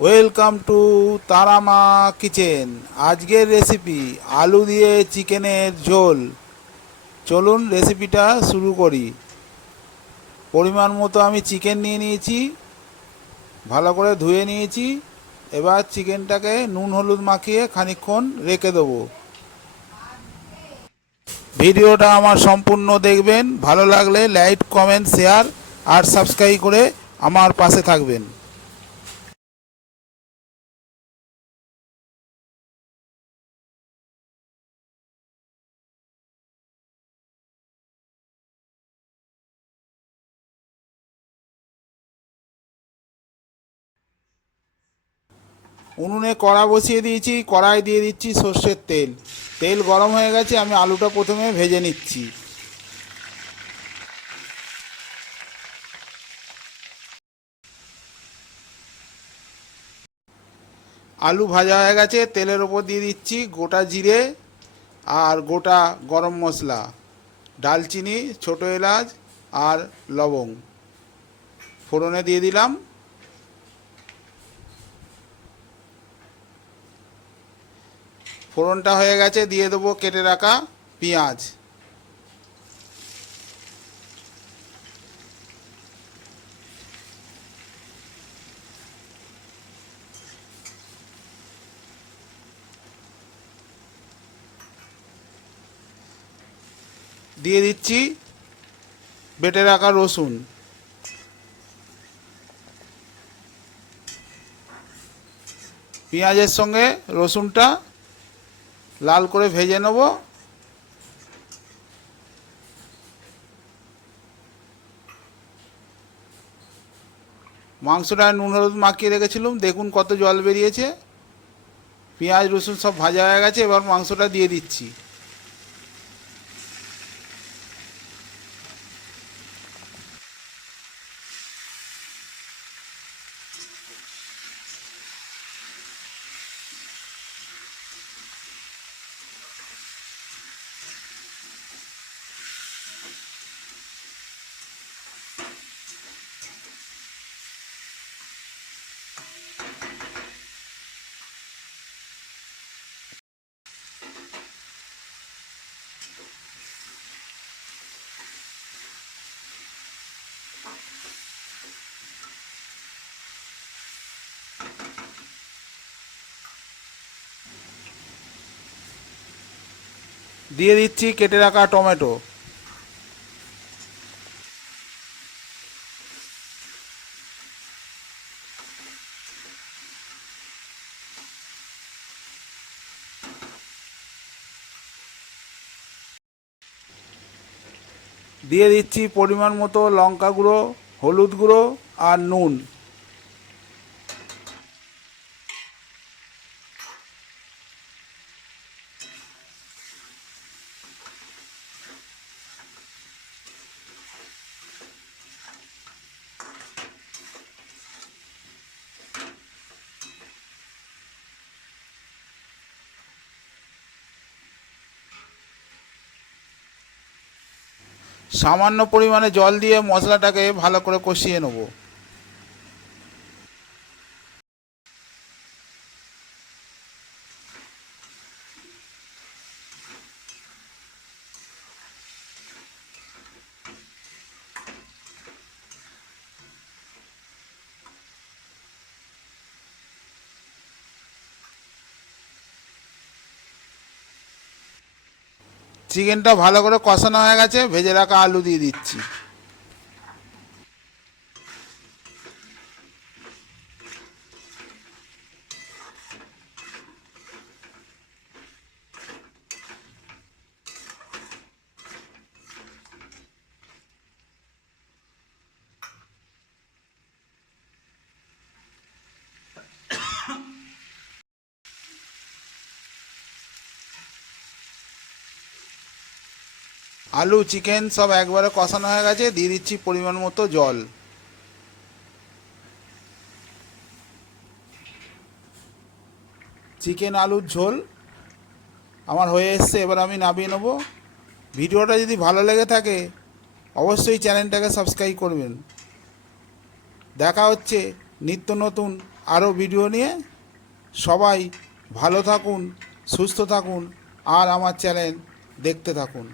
Welcome to Tara Maa kitchen. আজকের recipe আলু দিয়ে চিকেনের ঝোল। চলুন রেসিপিটা শুরু করি। পরিমাণ মতো আমি চিকেন নিয়ে নিয়েছি, ভালো করে ধুয়ে নিয়েছি। এবার চিকেনটাকে নুন হলুদ মাখিয়ে খানিকক্ষণ রেখে দেবো। ভিডিওটা আমার সম্পূর্ণ দেখবেন, ভালো লাগলে লাইক কমেন্ট শেয়ার আর সাবস্ক্রাইব করে আমার পাশে থাকবেন। উনুনে কড়া বসিয়ে দিয়েছি, কড়াই দিয়ে দিচ্ছি সর্ষের তেল। তেল গরম হয়ে গেছে, আমি আলুটা প্রথমে ভেজে নিচ্ছি। আলু ভাজা হয়ে গেছে, তেলের ওপর দিয়ে দিচ্ছি গোটা জিরে আর গোটা গরম মশলা, ডালচিনি, ছোটো এলাচ আর লবঙ্গ ফোড়নে দিয়ে দিলাম। ফোড়নটা হয়ে গেছে, দিয়ে দেবো কেটে রাখা পেঁয়াজ। দিয়ে দিচ্ছি বেটে রাখা রসুন। পেঁয়াজের সঙ্গে রসুনটা লাল করে ভেজে নেব। মাংসটা নুন হলুদ মাখিয়ে রেখেছিলাম, দেখুন কত জল বেরিয়েছে। পেঁয়াজ রসুন সব ভাজা হয়ে গেছে, এবার মাংসটা দিয়ে দিচ্ছি। দিয়ে দিচ্ছি কেটে রাখা টমেটো। দিয়ে দিচ্ছি পরিমাণ মতো লঙ্কা গুঁড়ো, হলুদ গুঁড়ো আর নুন। সামান্য পরিমাণে জল দিয়ে মশলাটাকে ভালো করে কষিয়ে নেব। চিকেনটা ভালো করে কষানো হয়ে গেছে, ভেজে রাখা আলু দিয়ে দিচ্ছি। আলু চিকেন সব একবারে কষানো হয়ে গেছে, দিয়ে দিচ্ছি পরিমাণ মতো জল। চিকেন আলুর ঝোল আমার হয়ে এসছে, এবার আমি নামিয়ে নেব। ভিডিওটা যদি ভালো লেগে থাকে অবশ্যই চ্যানেলটাকে সাবস্ক্রাইব করবেন। দেখা হচ্ছে নিত্য নতুন আরও ভিডিও নিয়ে। সবাই ভালো থাকুন, সুস্থ থাকুন আর আমার চ্যানেল দেখতে থাকুন।